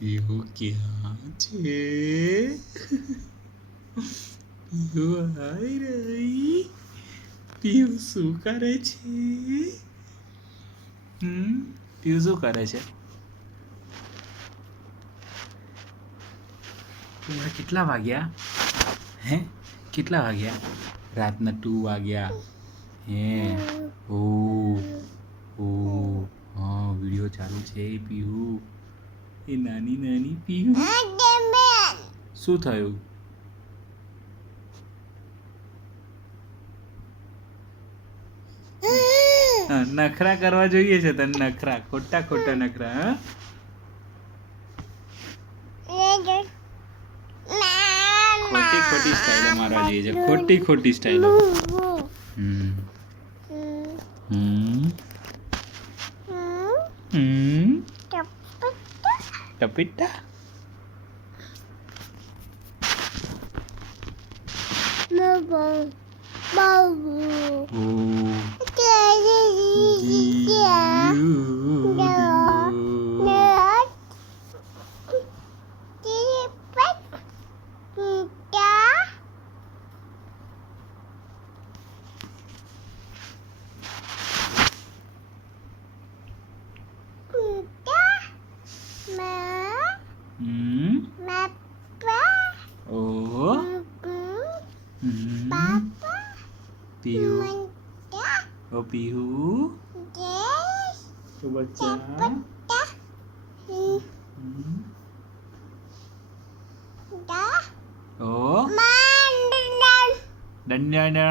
એવું ક્યાં છે? પીયું હાય રહી. પીયું શું કરે છે? પીયું શું કરે છે? તમારે કેટલા વાગ્યા? હે કેટલા વાગ્યા? રાતના 2 વાગ્યા. હે ઓ ઓ હા વિડિયો ચાલુ છે પીયું. એ નાની નાની પીયું. શું થયું? નખરા કરવા જોઈએ છે તને નખરા ખોટા ખોટા નખરા હા ખોટી ખોટી સ્ટાઈલો મારવા જોઈએ છે ખોટી ખોટી સ્ટાઈલો હમ હમ હમ ટપીટા બાબુ ઓહો પીહू ओ पीहू तो बच्चा ओ डंडा